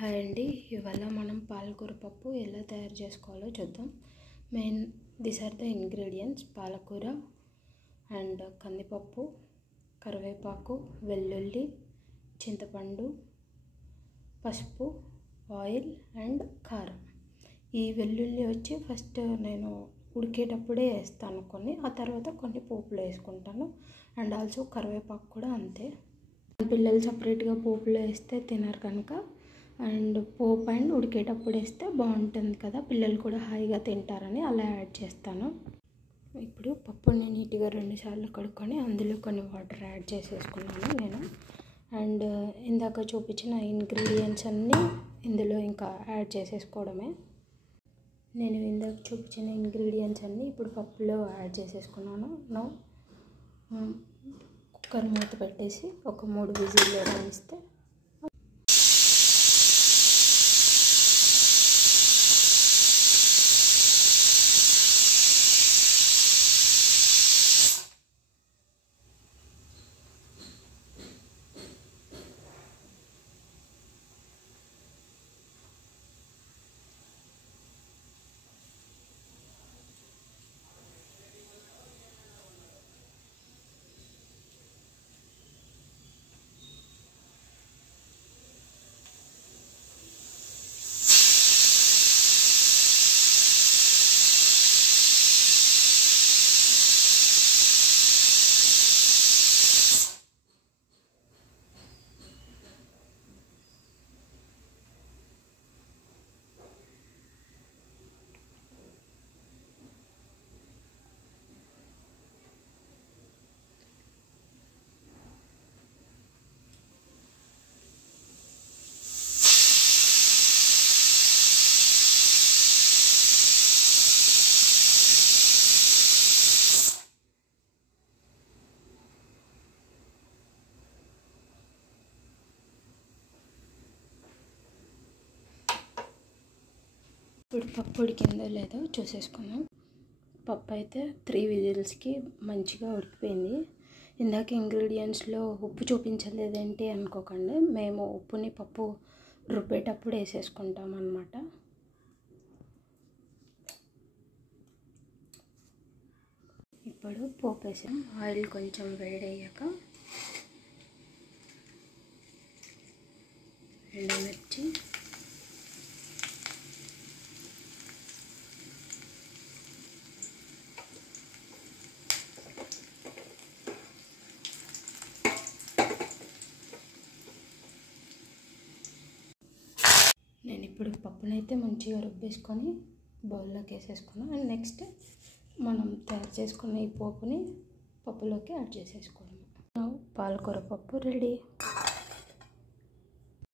Hi అండి, ఇవాళ మనం పాలకూర పప్పు ఎలా తయారు చేసుకోవాలో చూద్దాం. దీస్ ఆర్ ద ఇంగ్రీడియంట్స్: పాలకూర అండ్ కందిపప్పు, కరివేపాకు, వెల్లుల్లి, చింతపండు, పసుపు, ఆయిల్ అండ్ కారం. ఈ వెల్లుల్లి వచ్చి ఫస్ట్ నేను ఉడికేటప్పుడే వేస్తాను కొన్ని, ఆ తర్వాత కొన్ని పోపులో వేసుకుంటాను. అండ్ ఆల్సో కరివేపాకు కూడా అంతే. పిల్లలు సపరేట్గా పోపులో వేస్తే తినరు కనుక అండ్ పోపు అండ్ ఉడికేటప్పుడు వేస్తే బాగుంటుంది కదా, పిల్లలు కూడా హాయిగా తింటారని అలా యాడ్ చేస్తాను. ఇప్పుడు పప్పుని నీట్గా 2 సార్లు కడుక్కొని అందులో కొన్ని వాటర్ యాడ్ చేసేసుకున్నాను నేను. అండ్ ఇందాక చూపించిన ఇంగ్రీడియంట్స్ అన్నీ ఇందులో ఇంకా యాడ్ చేసేసుకోవడమే. నేను ఇందాక చూపించిన ఇంగ్రీడియంట్స్ అన్నీ ఇప్పుడు పప్పులో యాడ్ చేసేసుకున్నాను. కుక్కర్ మూత పెట్టేసి ఒక 3 విజిల్లు రానిస్తే ఇప్పుడు పప్పు ఉడికిందో లేదో చూసేసుకున్నాం. పప్పు అయితే 3 విజిల్స్కి మంచిగా ఉడికిపోయింది. ఇందాక ఇంగ్రీడియంట్స్లో ఉప్పు చూపించలేదేంటి అనుకోకండి, మేము ఉప్పుని పప్పు రుబ్బేటప్పుడు వేసేసుకుంటాం అన్నమాట. ఇప్పుడు పోపు వేసాం. ఆయిల్ కొంచెం వేడయ్యాక ఎండుమిర్చి, నేను ఇప్పుడు పప్పునైతే మంచిగా రుబ్బేసుకొని బౌల్లోకి వేసేసుకున్నాను. అండ్ నెక్స్ట్ మనం తయారు చేసుకున్న ఈ పోపుని పప్పులోకి యాడ్ చేసేసుకోవడం. పాలకూర పప్పు రెడీ.